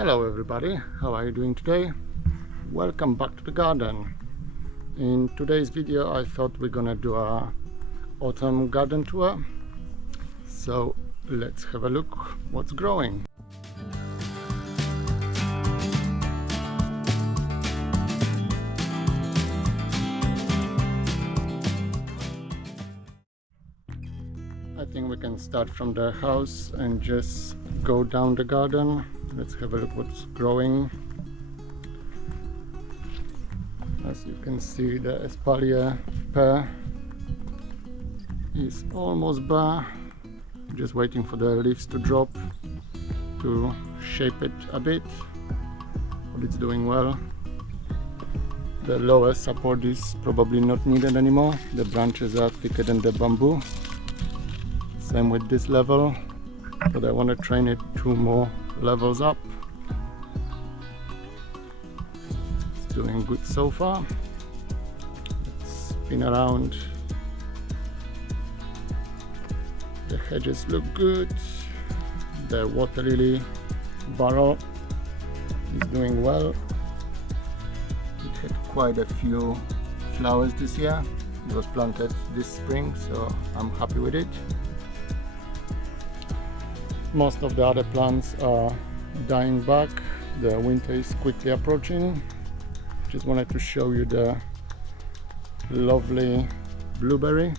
Hello everybody, how are you doing today? Welcome back to the garden. In today's video I thought we're gonna do a autumn garden tour. So let's have a look what's growing. I think we can start from the house and just go down the garden. Let's have a look what's growing. As you can see, the espalier pear is almost bare. Just waiting for the leaves to drop to shape it a bit, but it's doing well. The lower support is probably not needed anymore. The branches are thicker than the bamboo. Same with this level, but I want to train it 2 more levels up. It's doing good so far. Let's spin around. The hedges look good. The water lily barrel is doing well. It had quite a few flowers this year. It was planted this spring, so I'm happy with it. Most of the other plants are dying back. The winter is quickly approaching. Just wanted to show you the lovely blueberry.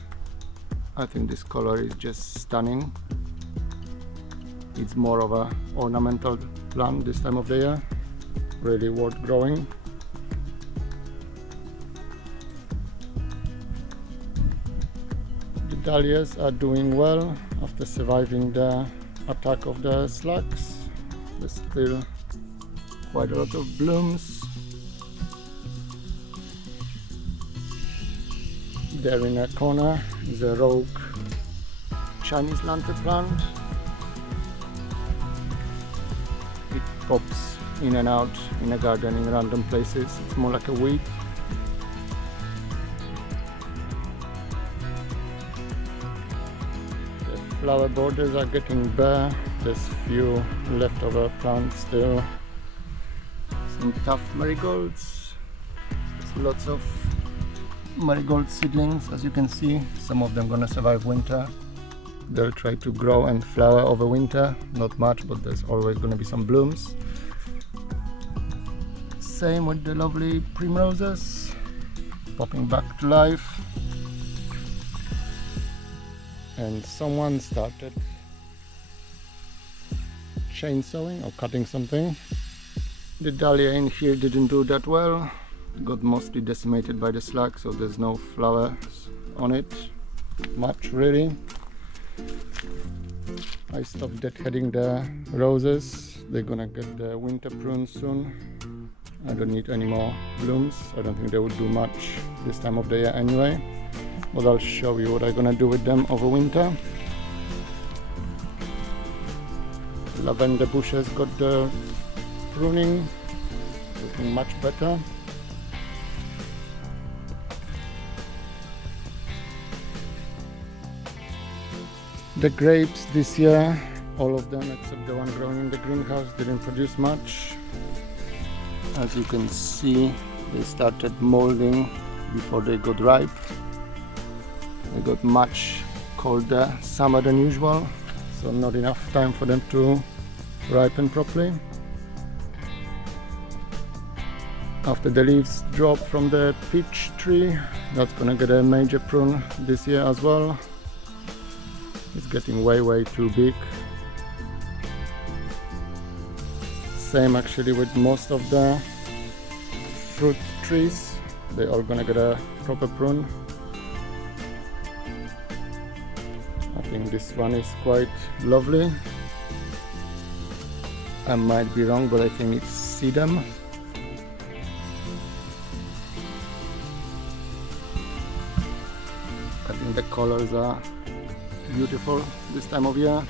I think this color is just stunning. It's more of a ornamental plant this time of the year. Really worth growing. The dahlias are doing well after surviving the attack of the slugs. There's still quite a lot of blooms. There in a corner is a rogue Chinese lantern plant. It pops in and out in a garden in random places. It's more like a weed. Flower borders are getting bare. There's few leftover plants still. Some tough marigolds. There's lots of marigold seedlings, as you can see. Some of them gonna survive winter. They'll try to grow and flower over winter. Not much, but there's always gonna be some blooms. Same with the lovely primroses, popping back to life. And someone started chainsawing or cutting something. The dahlia in here didn't do that well. Got mostly decimated by the slug, so there's no flowers on it much really. I stopped deadheading the roses. They're gonna get the winter prunes soon. I don't need any more blooms. I don't think they would do much this time of the year anyway. But I'll show you what I'm gonna do with them over winter. Lavender bushes got the pruning, looking much better. The grapes this year, all of them except the one growing in the greenhouse, didn't produce much. As you can see, they started molding before they got ripe. They got much colder summer than usual, so not enough time for them to ripen properly. After the leaves drop from the peach tree, that's gonna get a major prune this year as well. It's getting way too big. Same actually with most of the fruit trees. They're all gonna get a proper prune. I think this one is quite lovely. I might be wrong, but I think it's sedum. I think the colors are beautiful this time of year.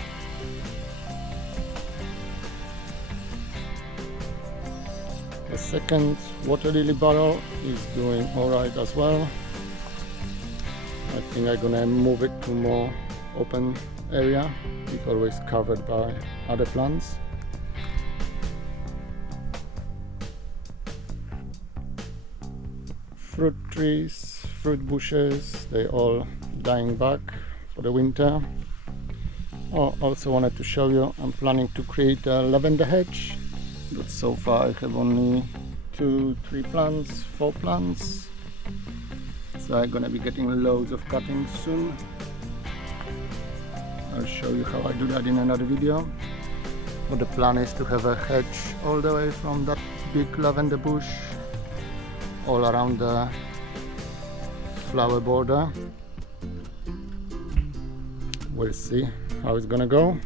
The second water lily barrel is doing alright as well. I think I'm gonna move it to more open area. It's always covered by other plants. fruit trees, fruit bushes, they all dying back for the winter. Oh, also wanted to show you, I'm planning to create a lavender hedge, but so far I have only 4 plants, so I'm gonna be getting loads of cuttings soon. I'll show you how I do that in another video. But the plan is to have a hedge all the way from that big lavender bush all around the flower border. We'll see how it's gonna go.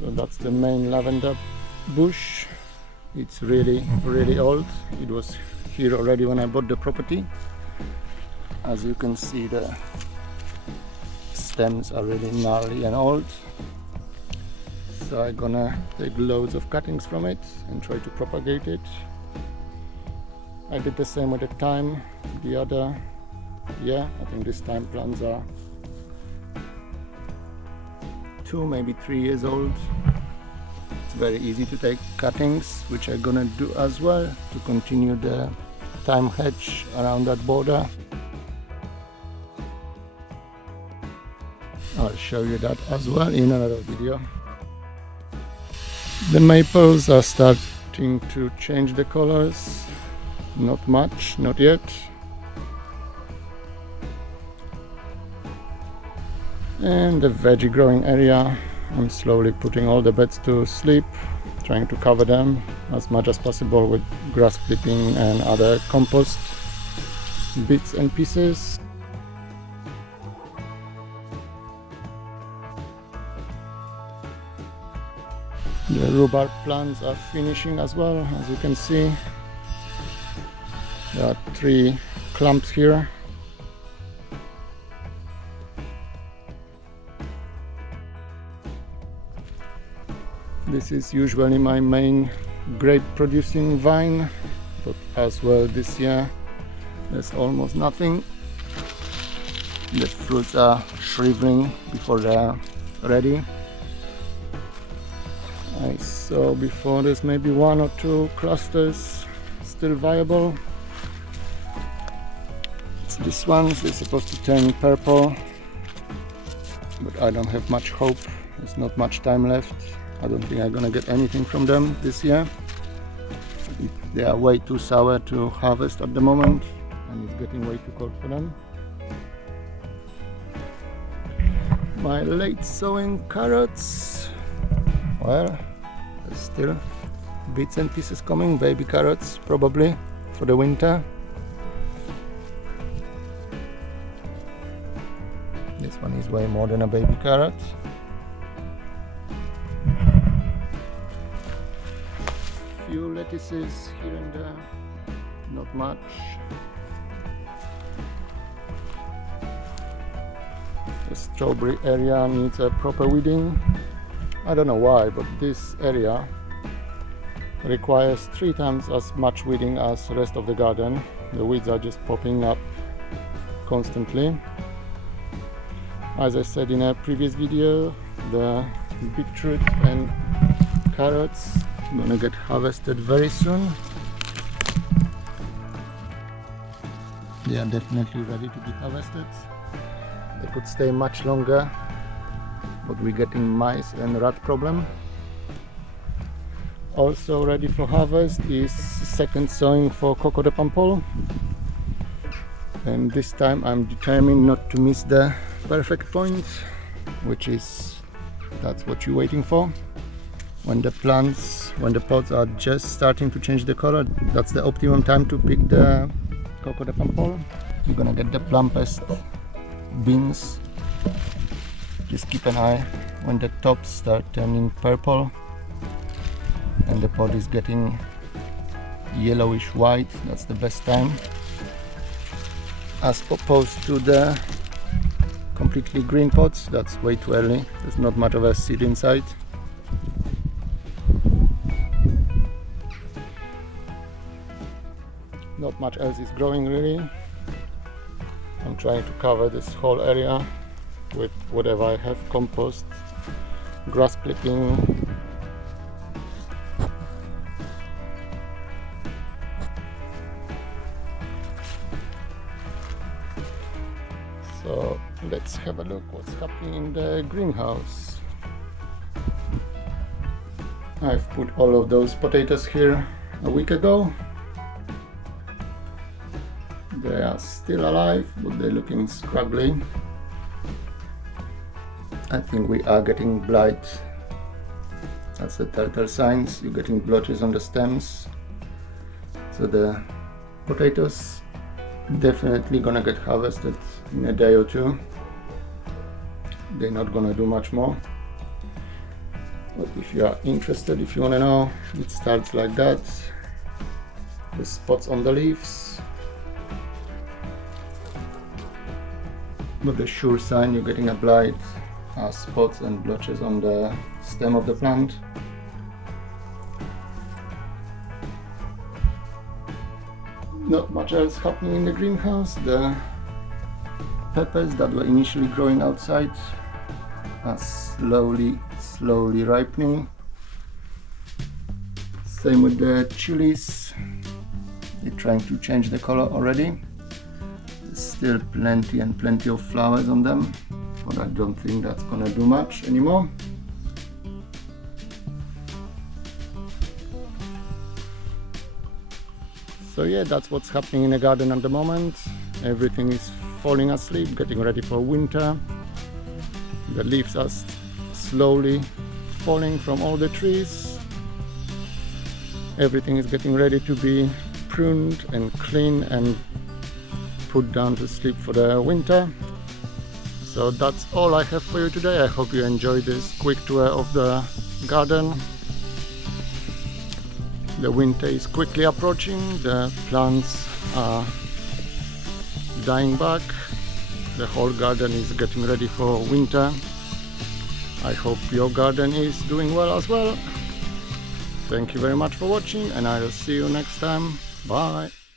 So that's the main lavender bush. It's really old. It was here already when I bought the property. As you can see, the stems are really gnarly and old. So I'm gonna take loads of cuttings from it and try to propagate it. I did the same with the thyme the other year. I think this thyme plants are 2, maybe 3 years old. It's very easy to take cuttings, which I'm gonna do as well to continue the thyme hedge around that border. I'll show you that as well in another video. The maples are starting to change the colors. Not much, not yet. And the veggie growing area, I'm slowly putting all the beds to sleep, trying to cover them as much as possible with grass clipping and other compost bits and pieces. The rhubarb plants are finishing as well, as you can see. There are 3 clumps here. This is usually my main grape producing vine, but as well this year there's almost nothing. The fruits are shriveling before they are ready. I saw before there's maybe 1 or 2 clusters still viable. It's this one, they're supposed to turn purple, but I don't have much hope. There's not much time left. I don't think I'm gonna get anything from them this year. They are way too sour to harvest at the moment, and it's getting way too cold for them. My late sowing carrots, well, there's still bits and pieces coming, baby carrots probably for the winter. This one is way more than a baby carrot. Few lettuces here and there, not much. The strawberry area needs a proper weeding. I don't know why, but this area requires 3 times as much weeding as the rest of the garden. The weeds are just popping up constantly. As I said in a previous video, the beetroot and carrots are gonna get harvested very soon. They are definitely ready to be harvested. They could stay much longer, but we're getting mice and rat problem. Also ready for harvest is second sowing for coco de pampol, and this time I'm determined not to miss the perfect point, which is, that's what you're waiting for. When the pods are just starting to change the color, that's the optimum time to pick the coco de pampol. You're gonna get the plumpest beans. Just keep an eye when the tops start turning purple and the pod is getting yellowish white. That's the best time, as opposed to the completely green pods. That's way too early. There's not much of a seed inside. Not much else is growing really. I'm trying to cover this whole area with whatever I have, compost grass clipping. So let's have a look what's happening in the greenhouse. I've put all of those potatoes here a week ago. They are still alive, but they're looking scraggly. I think we are getting blight. That's the telltale signs. You're getting blotches on the stems. So the potatoes definitely gonna get harvested in a day or two. They're not gonna do much more. But if you are interested, if you want to know, it starts like that. The spots on the leaves. But the sure sign you're getting a blight are spots and blotches on the stem of the plant. Not much else happening in the greenhouse. The peppers that were initially growing outside are slowly ripening. Same with the chilies. They're trying to change the color already. There's still plenty of flowers on them, but I don't think that's gonna do much anymore. So yeah, that's what's happening in the garden at the moment. Everything is falling asleep, getting ready for winter. The leaves are slowly falling from all the trees. Everything is getting ready to be pruned and cleaned and put down to sleep for the winter. So that's all I have for you today. I hope you enjoyed this quick tour of the garden. The winter is quickly approaching. The plants are dying back. The whole garden is getting ready for winter. I hope your garden is doing well as well. Thank you very much for watching, and I'll see you next time. Bye.